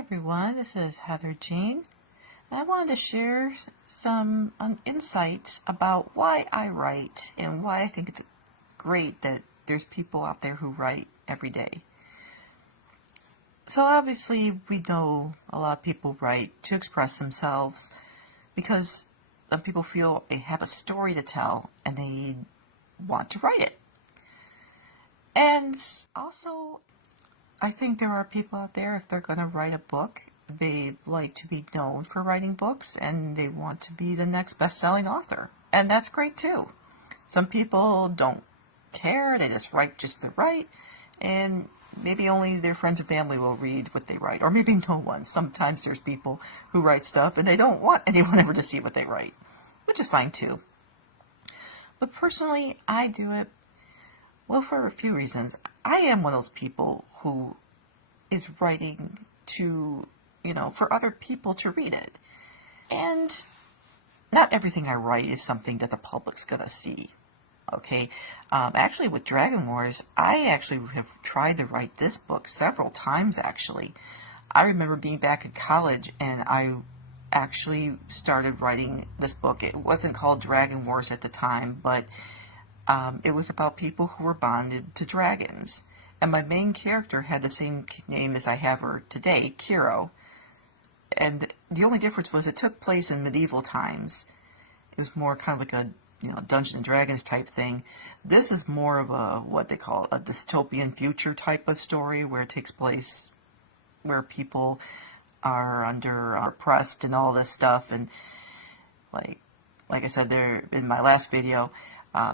everyone, this is Heather Jean. And I wanted to share some insights about why I write and why I think it's great that there's people out there who write every day. So obviously we know a lot of people write to express themselves because some people feel they have a story to tell and they want to write it. And also, I think there are people out there, if they're going to write a book, they like to be known for writing books and they want to be the next best-selling author. And that's great too. Some people don't care, they just write just to write, and maybe only their friends and family will read what they write, or maybe no one. Sometimes there's people who write stuff and they don't want anyone ever to see what they write, which is fine too. But personally, I do it, well, for a few reasons. I am one of those people who is writing to, for other people to read it. And not everything I write is something that the public's going to see. Okay? Actually, with Dragon Wars, I actually have tried to write this book several times, actually. I remember being back in college, and I actually started writing this book. It wasn't called Dragon Wars at the time, but it was about people who were bonded to dragons. And my main character had the same name as I have her today, Kiro. And the only difference was it took place in medieval times. It was more kind of like a Dungeons and Dragons type thing. This is more of a, what they call a dystopian future type of story, where it takes place where people are oppressed and all this stuff. And like I said there in my last video,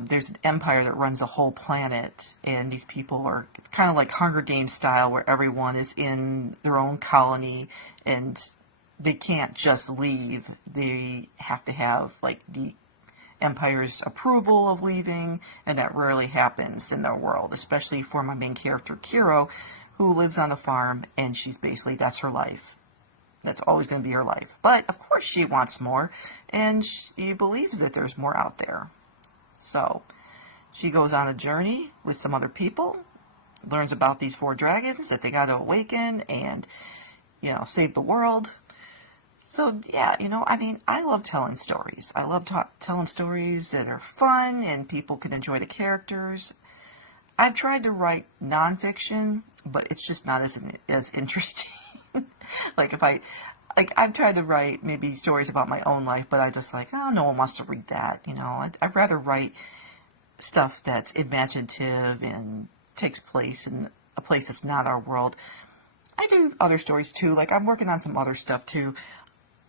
there's an empire that runs a whole planet, and these people are kind of like Hunger Games style, where everyone is in their own colony and they can't just leave. They have to have like the empire's approval of leaving, and that rarely happens in their world, especially for my main character Kiro, who lives on the farm, and she's basically, that's her life. That's always going to be her life. But of course she wants more, and she believes that there's more out there. So she goes on a journey with some other people, learns about these 4 dragons that they got to awaken and, save the world. So yeah, I love telling stories. I love telling stories that are fun and people can enjoy the characters. I've tried to write nonfiction, but it's just not as interesting. I've tried to write maybe stories about my own life, but I just oh, no one wants to read that. I'd rather write stuff that's imaginative and takes place in a place that's not our world. I do other stories too, I'm working on some other stuff too.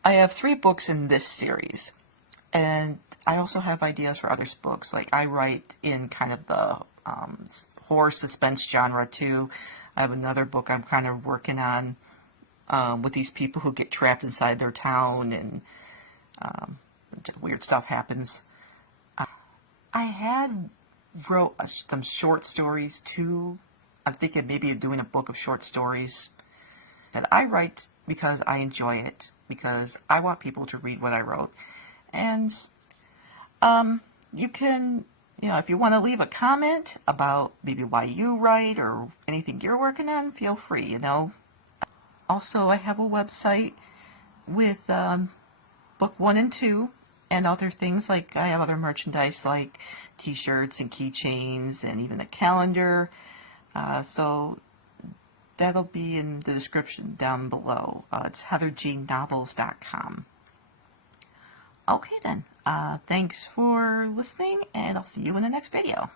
I have 3 books in this series, and I also have ideas for other books. I write in kind of the horror suspense genre too. I have another book I'm kind of working on with these people who get trapped inside their town and weird stuff happens. I wrote some short stories too. I'm thinking maybe of doing a book of short stories. And I write because I enjoy it, because I want people to read what I wrote. And you can, if you want to leave a comment about maybe why you write or anything you're working on, feel free, Also, I have a website with book 1 and 2 and other things. I have other merchandise like t-shirts and keychains and even a calendar. So that'll be in the description down below. It's heatherjeannovels.com. Okay then, thanks for listening, and I'll see you in the next video.